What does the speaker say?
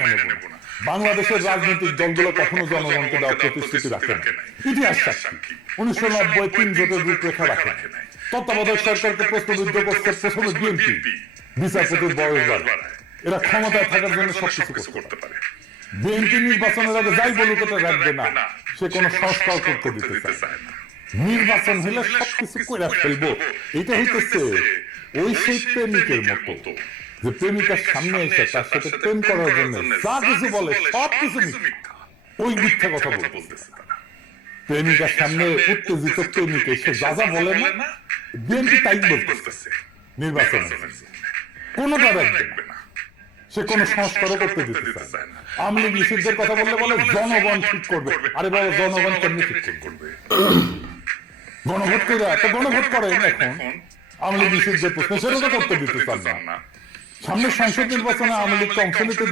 মাইনা নেব না। বাংলাদেশের রাজনৈতিক দলগুলো কখনো জনগণকে দেওয়ার প্রতিশ্রুতি রাখে না। ইতিহাস সাক্ষী 1990 3 জোটের রূপরেখা রাখে নাই। তত্ত্বাবধায়ক সরকারকে প্রশ্নবিদ্ধ করছে প্রথমে বিএনপি, বিচারপতির বয়স বাড়ায়। এরা ক্ষমতায় থাকার জন্য সবকিছু করতে পারে। বিএনপি নির্বাচনের আগে যাই বলুক এটা রাখবে না, সে কোনো সংস্কার করতে দিতে চায় না। নির্বাচন হলে সবকিছু করে ফেলবো, এটা হইতেছে ওই সেই প্রেমিকের মতো যে প্রেমিকার সামনে এসে তার সাথে প্রেম করার জন্য যা কিছু বলে সবকিছু মিথ্যা, ওই মিথ্যা কথা বলতেছে। প্রেমিকার সামনে উত্তেজিত প্রেমিক এসে যা যা বলে না, বিএনপি তাই বলতেছে। নির্বাচন কোনোটা রাখবে না, সে কোনো সংস্কারও করতে দিতে চায় না। আওয়ামী লীগ নিষিদ্ধের কথা বললে বলে জনগণ ঠিক করবে। আরে বাবা, জনগণ কেমনি ঠিক করবে? গণভোট করে একটা গণভোট করে এখন আওয়ামী লীগ নিষিদ্ধের প্রশ্ন সেটা তো করতে দিতে চান না। সামনে সংসদ নির্বাচনে আওয়ামী লীগকে অংশ নিতে